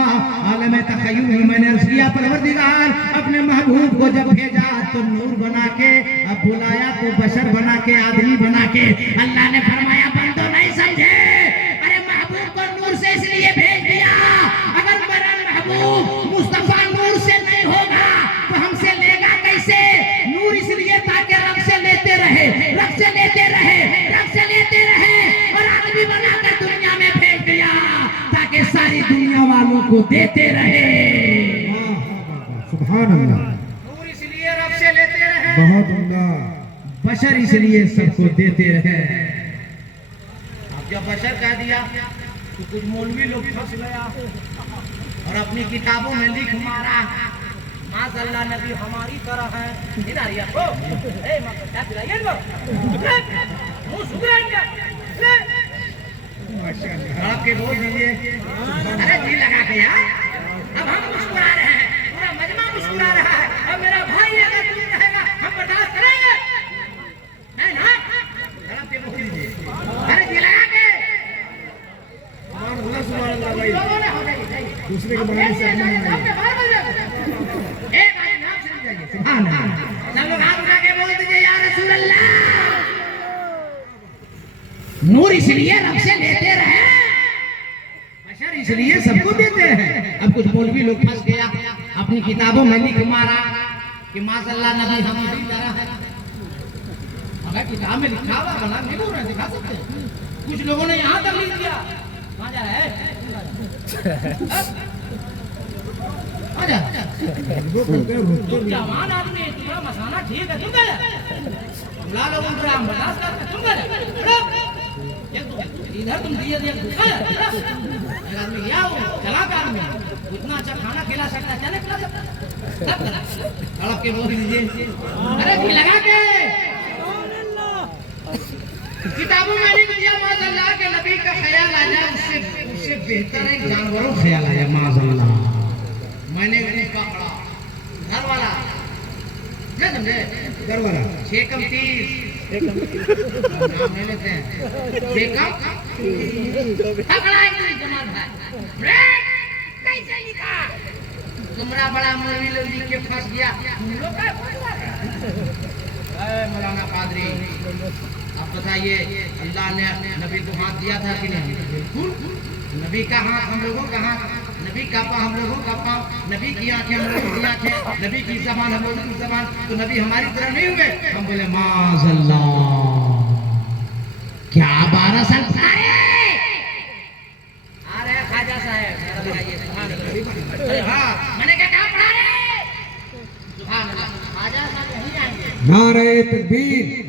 आलम तखय्युल में मैंने अर्ज़ किया परवरदिगार अपने महबूब को जब भेजा तो नूर बना के, अब बुलाया तो बशर बना के, आदमी बना के। अल्लाह ने फरमाया बंदो नहीं समझे, अरे महबूब को नूर से इसलिए भेज दिया। अगर मेरा महबूब मुस्तफा नूर से नहीं होगा तो हमसे लेगा कैसे? नूर इसलिए ताकि रब से लेते रहे, रब से लेते रहे, रब से लेते रहे, और आदमी बनाकर दुनिया में भेज दिया ताकि सारी दुनिया वालों को देते रहे। सुभान अल्लाह। नूर इसलिए रब से लेते रहे, बहुत उम्दा। बशर इसलिए सबको देते रहे। अब जब बशर कह दिया तो कुछ मौलवी लोग फंस गया और अपनी किताबों में लिख मारा माज़अल्लाह नबी हमारी तरह है। इधर या को ए मत क्या पिलाइए इनको, मुंह सुधराएंगे माशाअल्लाह। आपके बोल दीजिए अरे जी लगा के यार। अब हम मुस्कुरा रहे हैं, पूरा मजमा मुस्कुरा रहा है। अब मेरा भाई अगर दूर रहेगा हम बर्दाश्त करेंगे नहीं ना? आपके बोल दीजिए अरे जी लगा के सुभान अल्लाह भाई। लोगों ने हो गई दूसरे के बनाने से अपना नहीं है। एक आदमी नाम से जाइए सुभान अल्लाह। सब लोग हाथ उठा के बोल दीजिए या रसूल अल्लाह। नूर इसलिए रब से लेते रहे, बशर इसलिए सबको देते रहे। अब कुछ मौलवी लोग फंस गया, अपनी किताबों में लिख मारा कि माज़अल्लाह नबी हमारी तरह है। अगर किताब में लिखा हुआ बना नहीं बोल रहे, दिखा सकते हैं। कुछ लोगों ने यहाँ तक लिख दिया। कहाँ जा रहा है? जवान आदमी है, तुम्हारा मसाना ठीक है, तुम क्या लाल हम बर्दाश्त करते, तुम क्या इधर तुम दिए आदमी क्या हो चला का आदमी इतना अच्छा खाना खिला सकता है, चले खिला सकता तड़प के बोल दीजिए अरे भी लगा के किताबों में लिख दिया माज़अल्लाह के नबी का ख्याल आ जाए उससे बेहतर है जानवरों का ख्याल आया माज़अल्लाह। मैंने पकड़ा घर वाला क्या समझे? घर वाला 6 कम 30 नाम ले लेते हैं 6 कम पकड़ा एक जमाल भाई कैसे लिखा? तुमरा बड़ा मौलवी लोग लिख के फंस गया, तुम लोग क्या मौलाना कादरी आप बताइए अल्लाह ने नबी को हाथ दिया था कि नहीं? बिल्कुल। नबी का हाथ हम लोगों का हाथ, नबी का पाँव हम लोगों का पाँव, नबी की आंखें हम लोगों की आंखें, नबी की ज़बान हम लोगों की ज़बान। तो नबी हमारी तरह नहीं हुए? हम बोले माज़अल्लाह क्या 12 साल खाए हाँ मैंने क्या पढ़ा रहे? सुभान अल्लाह, आजा साहब यहीं आएंगे। नारे तकबीर।